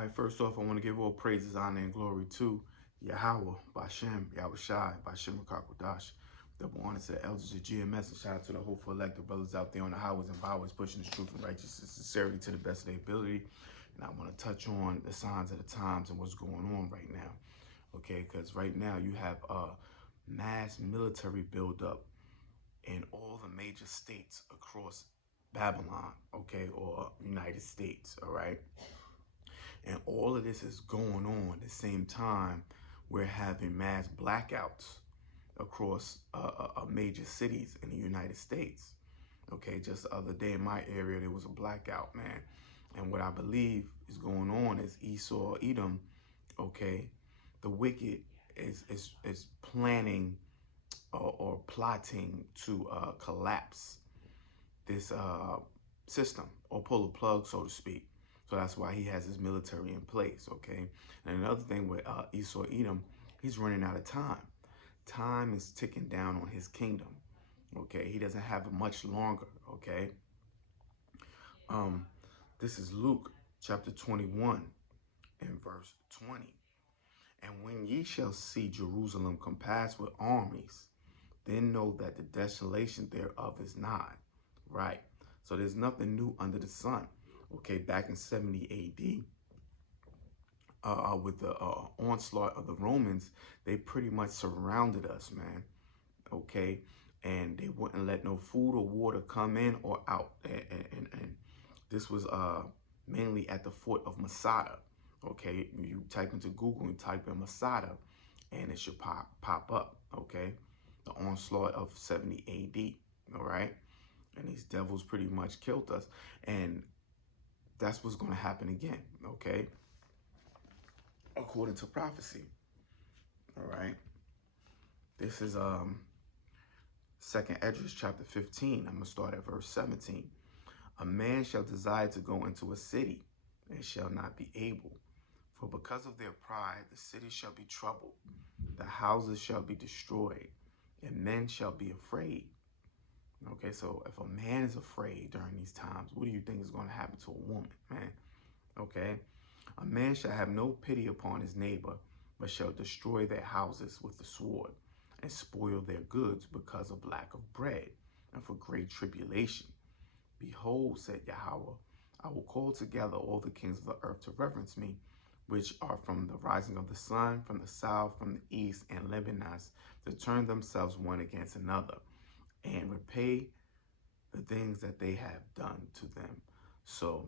All right, first off, I want to give all praises, honor, and glory to Yahweh, Bashem, Yahweh Shai, Bashem Rakakwadash. Double honor to the elders of GMS, and shout out to the hopeful elected brothers out there on the highways and byways pushing the truth and righteousness and sincerity to the best of their ability. And I want to touch on the signs of the times and what's going on right now. Okay, because right now you have a mass military buildup in all the major states across Babylon, okay, or United States, all right? And all of this is going on at the same time we're having mass blackouts across major cities in the United States. Okay, just the other day in my area, there was a blackout, man. And what I believe is going on is Esau, Edom, okay, the wicked is planning or plotting to collapse this system or pull a plug, so to speak. So that's why he has his military in place, okay? And another thing with Esau Edom, he's running out of time. Time is ticking down on his kingdom, okay? He doesn't have much longer, okay? This is Luke chapter 21 and verse 20. And when ye shall see Jerusalem compassed with armies, then know that the desolation thereof is nigh. Right? So there's nothing new under the sun. Okay, back in 70 AD, with the onslaught of the Romans, they pretty much surrounded us, man. Okay, and they wouldn't let no food or water come in or out. And this was mainly at the foot of Masada. Okay, you type into Google and type in Masada, and it should pop up. Okay, the onslaught of 70 AD. All right, and these devils pretty much killed us, and that's what's going to happen again. Okay, according to prophecy. All right, this is Second Esdras chapter 15. I'm gonna start at verse 17. A man shall desire to go into a city and shall not be able. For because of their pride, the city shall be troubled, the houses shall be destroyed, and men shall be afraid. Okay, so if a man is afraid during these times, what do you think is going to happen to a woman, man? Okay, a man shall have no pity upon his neighbor, but shall destroy their houses with the sword, and spoil their goods because of lack of bread, and for great tribulation. Behold, said Yahweh, I will call together all the kings of the earth to reverence me, which are from the rising of the sun, from the south, from the east, and Lebanon, to turn themselves one against another, and repay the things that they have done to them. So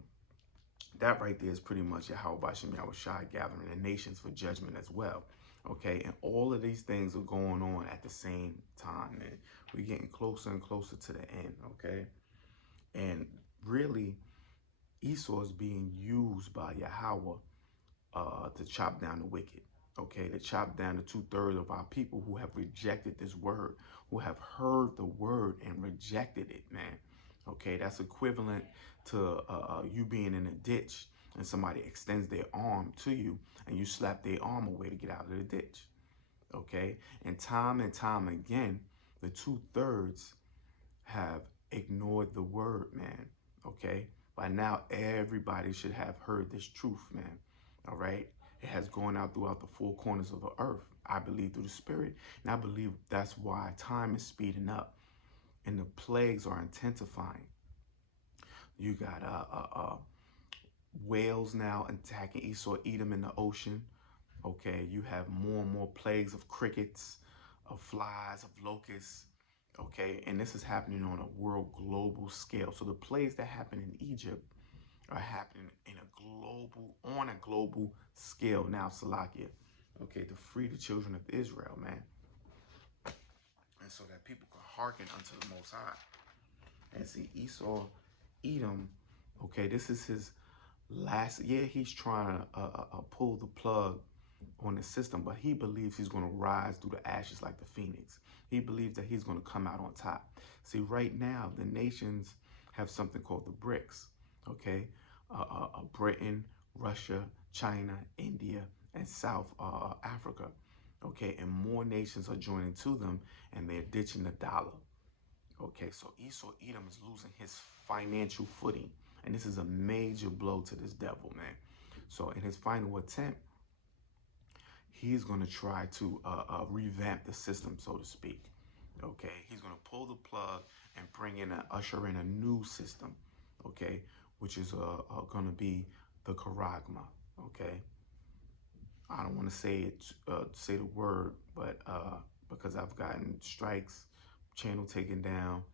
that right there is pretty much Yahweh Bashem Yahweh Shai gathering the nations for judgment as well. Okay, and all of these things are going on at the same time, and we're getting closer and closer to the end, okay? And really, Esau is being used by Yahweh to chop down the wicked, okay? To chop down the 2/3 of our people who have rejected this word, who have heard the word and rejected it, man. Okay, that's equivalent to you being in a ditch and somebody extends their arm to you and you slap their arm away to get out of the ditch. Okay, and time again, the 2/3 have ignored the word, man. Okay, by now everybody should have heard this truth, man. All right, it has gone out throughout the four corners of the earth, I believe, through the spirit, and I believe that's why time is speeding up and the plagues are intensifying. You got whales now attacking Esau, Edom in the ocean. Okay, you have more and more plagues of crickets, of flies, of locusts. Okay, and this is happening on a world global scale. So the plagues that happen in Egypt are happening on a global scale now, Salakia. Okay, to free the children of Israel, man. And so that people can hearken unto the Most High. And see, Esau, Edom, okay, this is his last year. He's trying to pull the plug on the system, but he believes he's going to rise through the ashes like the phoenix. He believes that he's going to come out on top. See, right now, the nations have something called the BRICS, okay? Britain, Russia, China, India, and South Africa, okay? And more nations are joining to them, and they're ditching the dollar. Okay, so Esau Edom is losing his financial footing. And this is a major blow to this devil, man. So in his final attempt, he's going to try to revamp the system, so to speak. Okay, he's going to pull the plug and usher in a new system. Okay, which is going to be the charagma. Okay, I don't want to say the word, but because I've gotten strikes, channel taken down,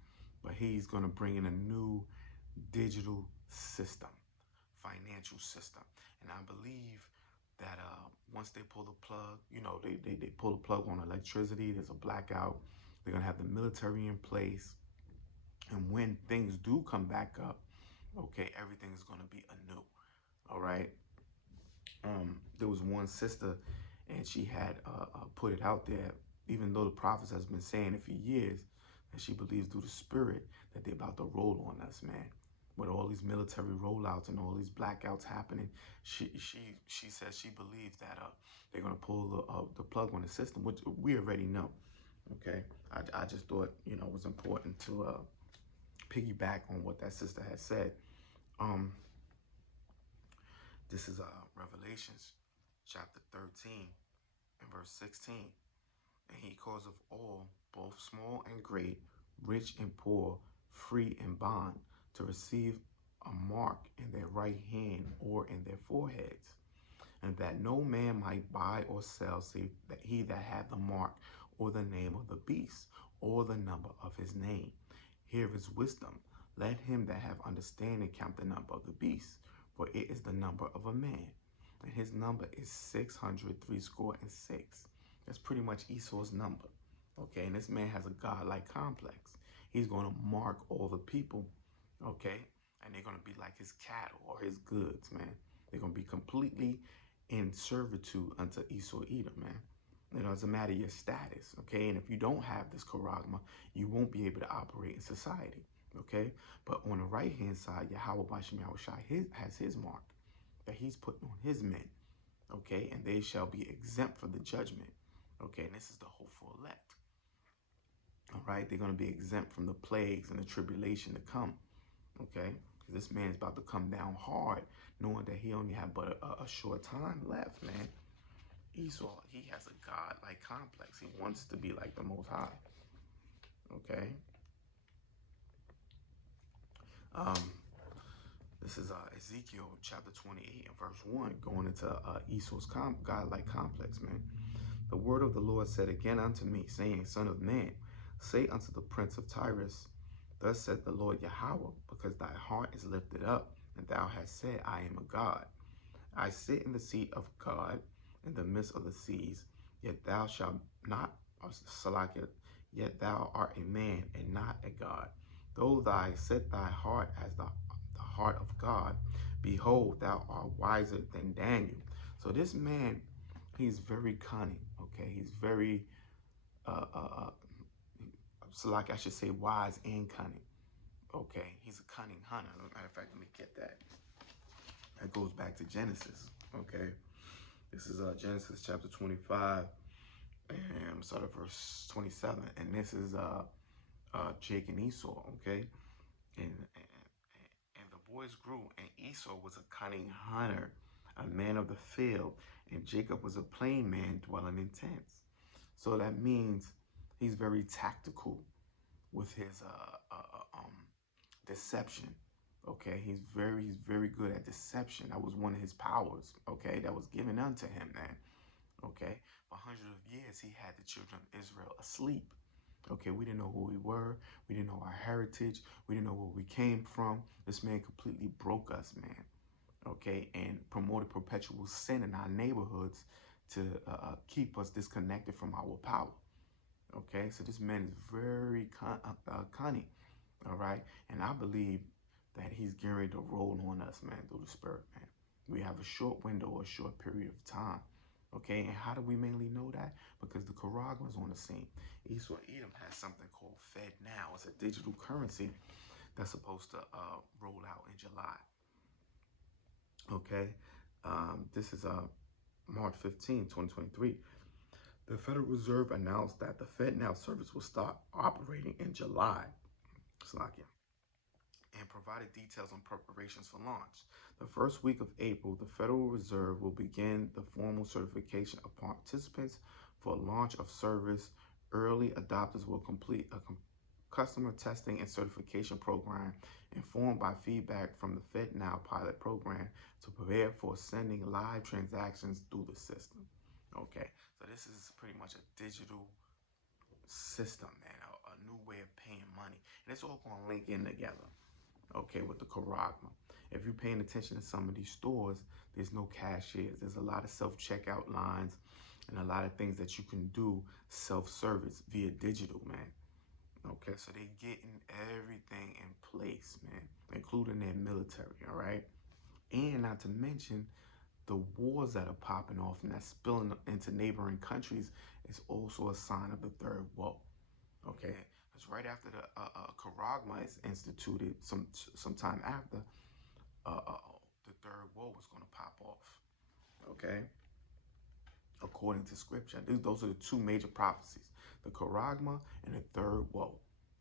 but he's going to bring in a new digital system, financial system, and I believe that once they pull the plug, they pull the plug on electricity. There's a blackout. They're gonna have the military in place, and when things do come back up, okay, everything is gonna be anew. All right. There was one sister, and she had put it out there, even though the prophets has been saying it for years, that she believes through the spirit that they're about to roll on us, man. With all these military rollouts and all these blackouts happening, she says she believes that they're gonna pull the plug on the system, which we already know. Okay, I just thought it was important to piggyback on what that sister had said. This is Revelations chapter 13 and verse 16. And he calls of all, both small and great, rich and poor, free and bond, to receive a mark in their right hand or in their foreheads, and that no man might buy or sell save that he that had the mark or the name of the beast or the number of his name. Here is wisdom. Let him that have understanding count the number of the beast, for it is the number of a man, and his number is 666. That's pretty much Esau's number. Okay, and this man has a godlike complex. He's going to mark all the people, okay, and they're going to be like his cattle or his goods, man. They're going to be completely in servitude unto Esau Edom, man. It doesn't matter your status, okay? And if you don't have this charagma, you won't be able to operate in society, okay? But on the right-hand side, Yahweh Bashim Yahushai has his mark that he's putting on his men, okay? And they shall be exempt from the judgment, okay? And this is the hopeful elect, all right? They're going to be exempt from the plagues and the tribulation to come, okay? Because this man is about to come down hard, knowing that he only have but a short time left, man. Esau, he has a God-like complex. He wants to be like the Most High. Okay. This is Ezekiel chapter 28 and verse 1, going into Esau's God-like complex, man. The word of the Lord said again unto me, saying, Son of man, say unto the prince of Tyrus, Thus said the Lord Yahweh, because thy heart is lifted up, and thou hast said, I am a God. I sit in the seat of God in the midst of the seas, yet thou shalt not, Salakia, yet thou art a man and not a God. Though thou set thy heart as the heart of God, behold, thou art wiser than Daniel. So this man, he's very cunning, okay? He's very, Salakia, I should say wise and cunning, okay? He's a cunning hunter. Matter of fact, let me get that. That goes back to Genesis, okay? This is Genesis chapter 25, and start at verse 27. And this is Jake and Esau, okay? And the boys grew, and Esau was a cunning hunter, a man of the field, and Jacob was a plain man dwelling in tents. So that means he's very tactical with his deception. Okay, he's very good at deception. That was one of his powers. Okay, that was given unto him, man. Okay, for hundreds of years he had the children of Israel asleep. Okay, we didn't know who we were. We didn't know our heritage. We didn't know where we came from. This man completely broke us, man. Okay, and promoted perpetual sin in our neighborhoods to keep us disconnected from our power. Okay, so this man is very cunning. All right, and I believe that he's gearing to roll on us, man, through the spirit, man. We have a short window or a short period of time. Okay, and how do we mainly know that? Because the charagma is on the scene. Esau Edom has something called Fed Now. It's a digital currency that's supposed to roll out in July. Okay, this is March 15, 2023. The Federal Reserve announced that the FedNow service will start operating in July. Slovakia. and provided details on preparations for launch. The first week of April, the Federal Reserve will begin the formal certification of participants for launch of service. Early adopters will complete a customer testing and certification program informed by feedback from the FedNow pilot program to prepare for sending live transactions through the system. Okay, so this is pretty much a digital system, man, a new way of paying money. And it's all going to link in together, okay, with the Charagma. If you're paying attention to some of these stores, there's no cashiers. There's a lot of self-checkout lines and a lot of things that you can do self-service via digital, man. Okay, so they getting everything in place, man, including their military, all right? And not to mention the wars that are popping off and that's spilling into neighboring countries is also a sign of the third woe. Okay, because right after the Charagma is instituted, sometime after, the third woe is going to pop off. Okay, according to scripture, those are the two major prophecies: the Charagma and the third woe.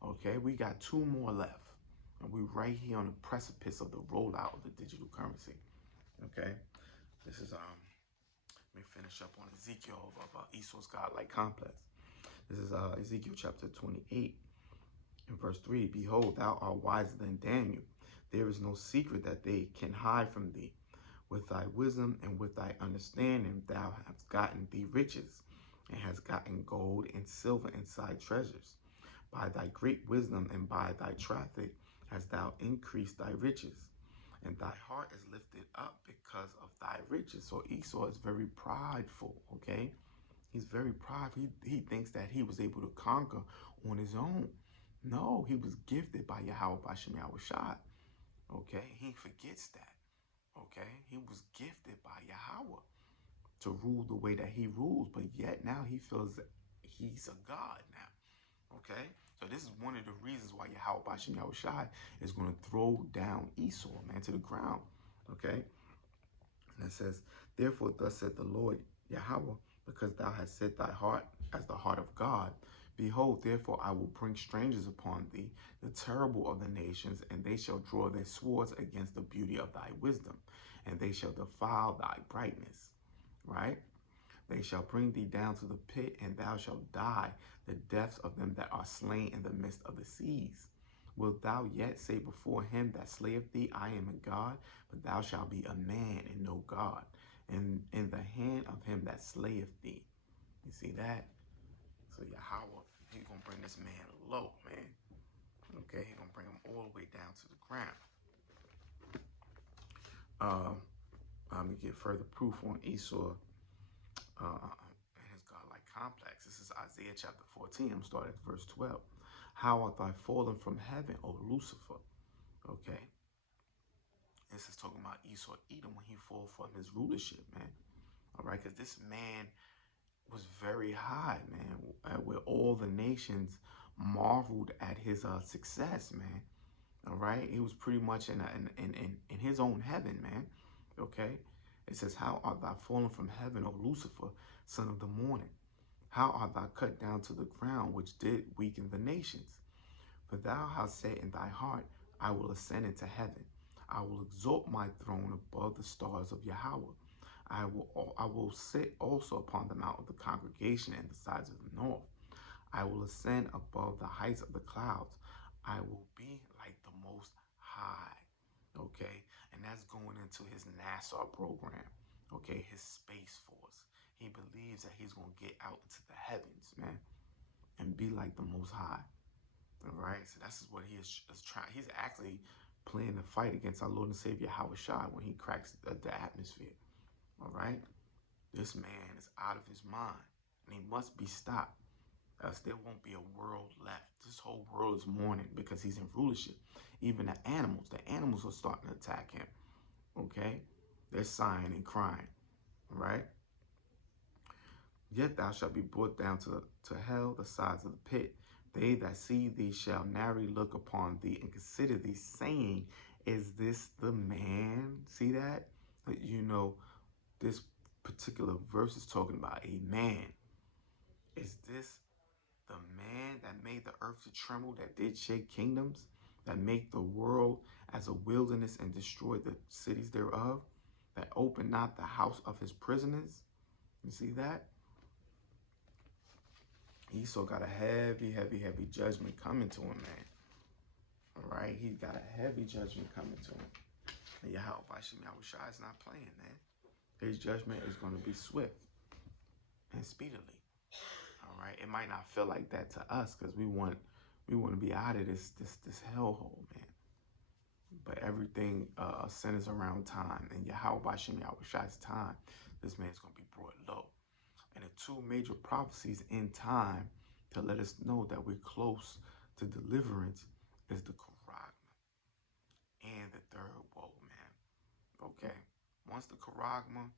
Okay, we got two more left, and we're right here on the precipice of the rollout of the digital currency. Okay, this is let me finish up on Ezekiel of Esau's godlike complex. This is Ezekiel chapter 28 and verse 3. Behold, thou art wiser than Daniel. There is no secret that they can hide from thee. With thy wisdom and with thy understanding, thou hast gotten thee riches, and hast gotten gold and silver inside treasures. By thy great wisdom and by thy traffic hast thou increased thy riches, and thy heart is lifted up because of thy riches. So Esau is very prideful, okay? He's very prideful. He thinks that he was able to conquer on his own. No, he was gifted by Yahweh Bashem Yahushua. Okay, he forgets that. Okay, he was gifted by Yahweh to rule the way that he rules, but yet now he feels that he's a god now. Okay, so this is one of the reasons why Yahweh Bashem Yahushua is going to throw down Esau, man, to the ground. Okay, and it says, therefore, thus said the Lord Yahweh, because thou hast set thy heart as the heart of God. Behold, therefore, I will bring strangers upon thee, the terrible of the nations, and they shall draw their swords against the beauty of thy wisdom, and they shall defile thy brightness. Right? They shall bring thee down to the pit, and thou shalt die the deaths of them that are slain in the midst of the seas. Wilt thou yet say before him that slayeth thee, I am a God? But thou shalt be a man and no God, and in the hand of him that slayeth thee. You see that? So Yahweh, he's going to bring this man low, man. Okay, he's going to bring him all the way down to the ground. Let me get further proof on Esau and his godlike complex. This is Isaiah chapter 14. I'm starting at verse 12. How art thou fallen from heaven, O Lucifer? Okay. This is talking about Esau Edom when he fall from his rulership, man. All right, because this man was very high, man, where all the nations marveled at his success, man. All right, he was pretty much in his own heaven, man. Okay, it says, how art thou fallen from heaven, O Lucifer, son of the morning? How art thou cut down to the ground, which did weaken the nations? For thou hast said in thy heart, I will ascend into heaven. I will exalt my throne above the stars of Yahweh. I will sit also upon the mount of the congregation and the sides of the north. I will ascend above the heights of the clouds. I will be like the Most High. Okay, and that's going into his NASA program. Okay, his Space Force. He believes that he's going to get out into the heavens, man, and be like the Most High. All right, so that's what he is trying. He's actually playing the fight against our Lord and Savior Yahushua when he cracks the atmosphere. All right, this man is out of his mind, and he must be stopped. Else there won't be a world left. This whole world is mourning because he's in rulership. Even the animals are starting to attack him. Okay, they're sighing and crying. All right. Yet thou shalt be brought down to hell, the sides of the pit. They that see thee shall narrowly look upon thee and consider thee, saying, is this the man? See that? You know, this particular verse is talking about a man. Is this the man that made the earth to tremble, that did shake kingdoms, that make the world as a wilderness and destroy the cities thereof, that open not the house of his prisoners. You see that? Esau got a heavy, heavy, heavy judgment coming to him, man. All right? He's got a heavy judgment coming to him. And Yahweh Hashem Yahushua is not playing, man. His judgment is going to be swift and speedily. All right? It might not feel like that to us because we want to be out of this hellhole, man. But everything centers around time. And Yahweh Hashem Yahushua's time, this man's going to be brought low. And the two major prophecies in time to let us know that we're close to deliverance is the Charagma and the third woe, man. Okay? Once the Charagma,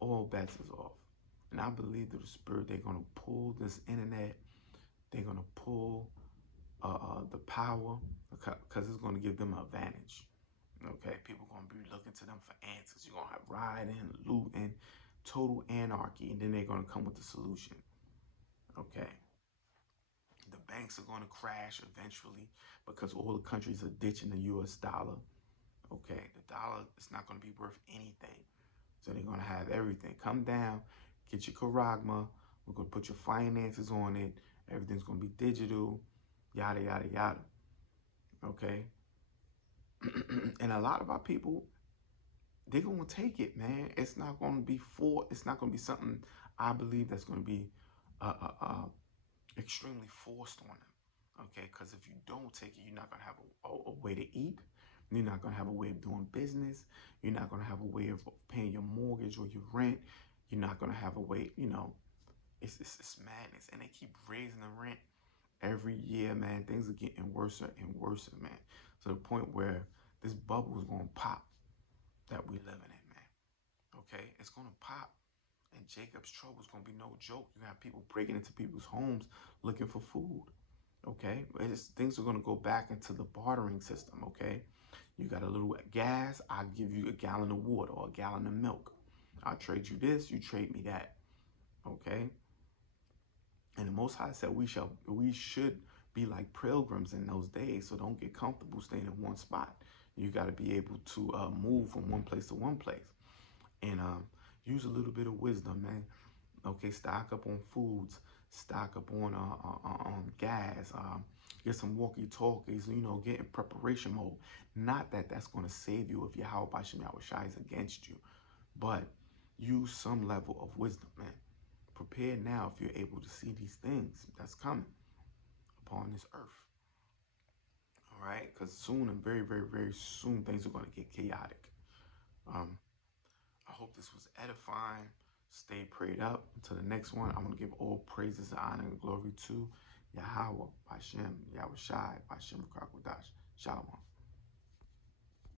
all bets is off. And I believe through the Spirit, they're going to pull this internet. They're going to pull the power because it's going to give them an advantage. Okay? People are going to be looking to them for answers. You're going to have rioting, looting, total anarchy, and then they're going to come with the solution. Okay? The banks are going to crash eventually because all the countries are ditching the US dollar. Okay? The dollar is not going to be worth anything. So they're going to have everything. Come down, get your Charagma. We're going to put your finances on it. Everything's going to be digital, yada, yada, yada. Okay? And a lot of our people, they're going to take it, man. It's not going to be it's not going to be something I believe that's going to be extremely forced on them. Okay? Because if you don't take it, you're not going to have a way to eat. You're not going to have a way of doing business. You're not going to have a way of paying your mortgage or your rent. You're not going to have a way, you know, it's madness. And they keep raising the rent every year, man. Things are getting worse and worse, man. To the point where this bubble is going to pop that we living in, man. Okay? It's going to pop. And Jacob's trouble is going to be no joke. You have people breaking into people's homes looking for food. Okay? Things are going to go back into the bartering system, okay? You got a little gas, I'll give you a gallon of water or a gallon of milk. I'll trade you this, you trade me that. Okay? And the Most High said we should be like pilgrims in those days, so don't get comfortable staying in one spot. You got to be able to move from one place to one place. And use a little bit of wisdom, man. Okay, stock up on foods, stock up on gas, get some walkie-talkies, you know, get in preparation mode. Not that that's going to save you if Yahweh Hashem Yahushua is against you, but use some level of wisdom, man. Prepare now if you're able to see these things that's coming upon this earth. All right? Because soon and very, very, very soon, things are going to get chaotic. I hope this was edifying. Stay prayed up. Until the next one, I'm going to give all praises, honor, and glory to Yahweh, Hashem, Yahushai, Hashem, Krakodash. Shalom.